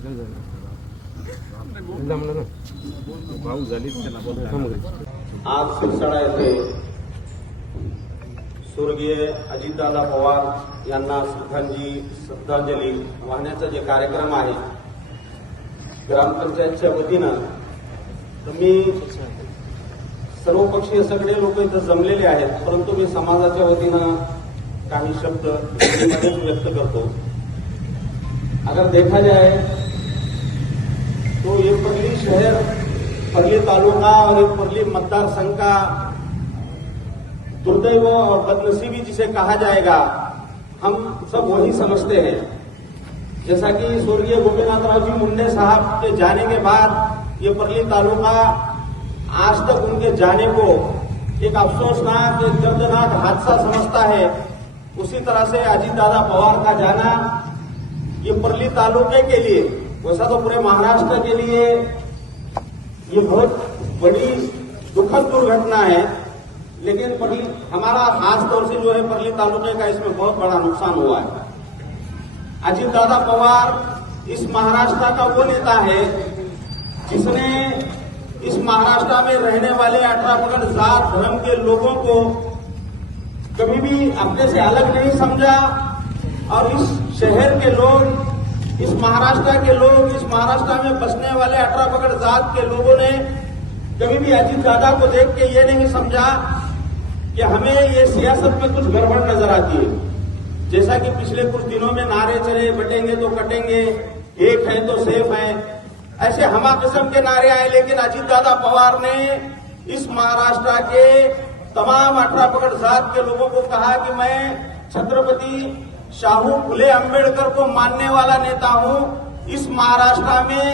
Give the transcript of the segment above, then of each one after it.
आज सिरसाडा येथे स्वर्गीय अजितदादा पवार यांना श्रद्धांजली वाहण्याचा जे कार्यक्रम आहे ग्रामपंचायतच्या वतीनं, तर मी सर्वपक्षीय सगळे लोक इथं जमलेले आहेत, परंतु मी समाजाच्या वतीनं काही शब्द हिंदीमध्येच व्यक्त करतो। अगर देखा जाए तो ये परली शहर, परली तालुका और ये परली मतदार संघ का दुर्दैव और बदनसीबी जिसे कहा जाएगा, हम सब वही समझते हैं। जैसा कि स्वर्गीय गोपीनाथराव जी मुंडे साहब के जाने के बाद ये परली तालुका आज तक उनके जाने को एक अफसोसनाक, एक दर्दनाक हादसा समझता है, उसी तरह से अजितदादा पवार का जाना ये परली तालुके के लिए, वैसा तो पूरे महाराष्ट्र के लिए ये बहुत बड़ी दुखद दुर्घटना है, लेकिन परली हमारा खास तौर से जो है परली तालुके का इसमें बहुत बड़ा नुकसान हुआ है। अजितदादा पवार इस महाराष्ट्र का वो नेता है जिसने इस महाराष्ट्र में रहने वाले 18 पगड़ जात धर्म के लोगों को कभी भी अपने से अलग नहीं समझा, और इस शहर के लोग, इस महाराष्ट्र के लोग, इस महाराष्ट्र में बसने वाले 18 पगड़ जात के लोगों ने कभी भी अजितदादा को देख के ये नहीं समझा कि हमें ये सियासत में कुछ गड़बड़ नजर आती है। जैसा कि पिछले कुछ दिनों में नारे चले, बटेंगे तो कटेंगे, एक है तो सेफ है, ऐसे हमा किस्म के नारे आए, लेकिन अजितदादा पवार ने इस महाराष्ट्र के तमाम 18 पगड़ जात के लोगों को कहा कि मैं छत्रपति शाहू फुले अंबेडकर को मानने वाला नेता हूं। इस महाराष्ट्र में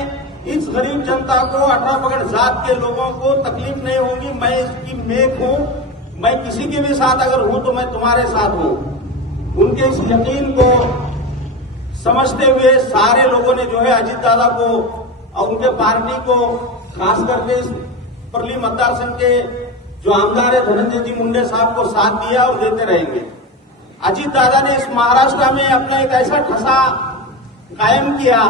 इस गरीब जनता को, 18 पगड़ जात के लोगों को तकलीफ नहीं होगी, मैं इसकी मेख हूं, मैं किसी के भी साथ अगर हूं तो मैं तुम्हारे साथ हूं। उनके इस यकीन को समझते हुए सारे लोगों ने जो है अजितदादा को और उनके पार्टी को, खास करके इस परली मतदार संघ के जो आमदार है धनंजय जी मुंडे साहब को साथ दिया और देते रहेंगे। अजितदादा ने इस महाराष्ट्र में अपना एक ऐसा ठसा कायम किया,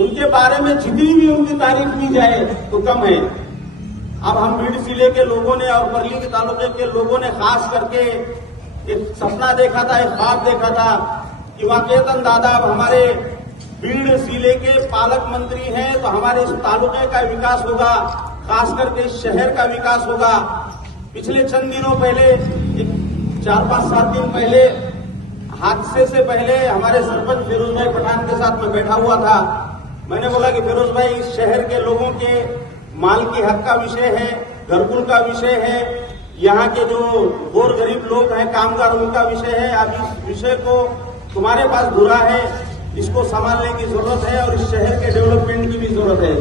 उनके बारे में जितनी भी उनकी तारीफ की जाए तो कम है। अब हम बीड जिले के लोगों ने और परली के तालुके के लोगों ने खास करके एक सपना देखा था, एक ख्वाब देखा था कि वाकईतन दादा अब हमारे बीड जिले के पालक मंत्री हैं तो हमारे इस तालुके का विकास होगा, खास करके इस शहर का विकास होगा। पिछले चंद दिनों पहले, 4-5-7 दिन पहले, हादसे से पहले हमारे सरपंच फिरोज भाई पठान के साथ में बैठा हुआ था। मैंने बोला कि फिरोज भाई, इस शहर के लोगों के माल की हक का विषय है, घरकुल का विषय है, यहाँ के जो और गरीब लोग हैं कामगार, उनका विषय है। अब इस विषय को तुम्हारे पास धुरा है, इसको संभालने की जरूरत है और इस शहर के डेवलपमेंट की भी जरूरत है।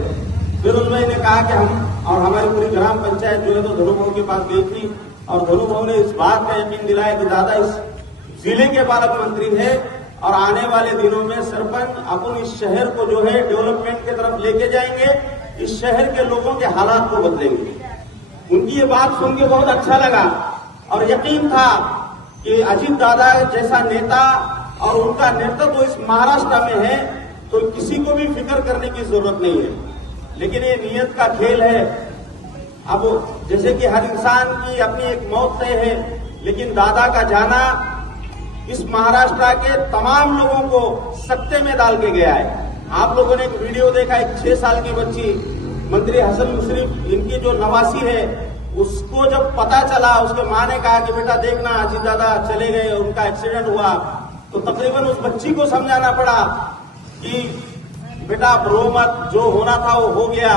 फिरोज भाई ने कहा कि हम और हमारी पूरी ग्राम पंचायत जो है तो धनुभाव के पास गई थी और धनुभाव ने इस बात का यकीन दिलाया कि दादा इस जिले के पालक मंत्री है और आने वाले दिनों में सरपंच अपन इस शहर को जो है डेवलपमेंट की तरफ लेके जाएंगे, इस शहर के लोगों के हालात को बदलेंगे। उनकी ये बात सुन के बहुत अच्छा लगा और यकीन था कि अजितदादा जैसा नेता और उनका नेतृत्व इस महाराष्ट्र में है तो किसी को भी फिक्र करने की जरूरत नहीं है। लेकिन ये नियत का खेल है। अब जैसे कि हर इंसान की अपनी एक मौत तय है, लेकिन दादा का जाना इस महाराष्ट्र के तमाम लोगों को सकते में डाल के गया है। आप लोगों ने एक वीडियो देखा, एक 6 साल की बच्ची मंत्री हसन मुशर्रफ, इनकी जो नवासी है, उसको जब पता चला, उसके मां ने कहा कि बेटा देखना अजितदादा चले गए, उनका एक्सीडेंट हुआ, तो तकरीबन उस बच्ची को समझाना पड़ा कि बेटा रो मत, जो होना था वो हो गया।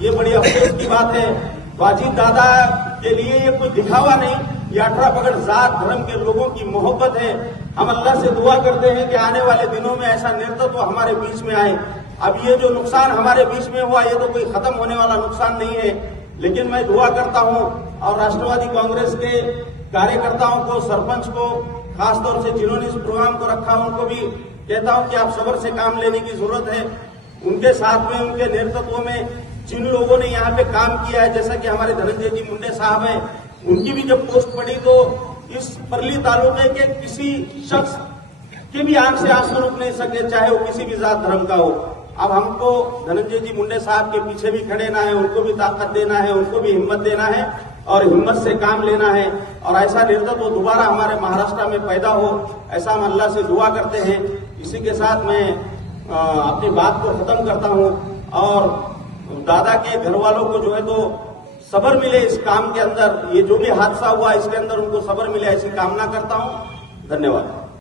ये बड़ी अफसोस की बात है। तो अजितदादा के लिए ये कोई दिखावा नहीं, ये 18 पगड़ जात धर्म के लोगों की मोहब्बत है। हम अल्लाह से दुआ करते हैं कि आने वाले दिनों में ऐसा नेतृत्व हमारे बीच में आए। अब ये जो नुकसान हमारे बीच में हुआ, ये तो कोई खत्म होने वाला नुकसान नहीं है, लेकिन मैं दुआ करता हूं और राष्ट्रवादी कांग्रेस के कार्यकर्ताओं को, सरपंच को, खासतौर से जिन्होंने इस प्रोग्राम को रखा, उनको भी कहता हूं कि आप सब्र से काम लेने की जरूरत है। उनके साथ में, उनके नेतृत्व में जिन लोगों ने यहाँ पे काम किया है, जैसा कि हमारे धनंजय जी मुंडे साहब हैं, उनकी भी जब पोस्ट पड़ी तो इस परली तालुके के किसी शख्स कि भी आंख से आंसू रुक नहीं सके, चाहे वो किसी भी जात धर्म का हो। अब हमको धनंजय जी मुंडे साहब के पीछे भी खड़े ना है, उनको भी ताकत देना है, उनको भी हिम्मत देना है और हिम्मत से काम लेना है और ऐसा नेतृत्व दोबारा हमारे महाराष्ट्र में पैदा हो, ऐसा हम अल्लाह से दुआ करते हैं। इसी के साथ मैं अपनी बात को खत्म करता हूं और दादा के घर वालों को जो है तो सब्र मिले इस काम के अंदर, ये जो भी हादसा हुआ इसके अंदर उनको सब्र मिले ऐसी कामना करता हूं। धन्यवाद।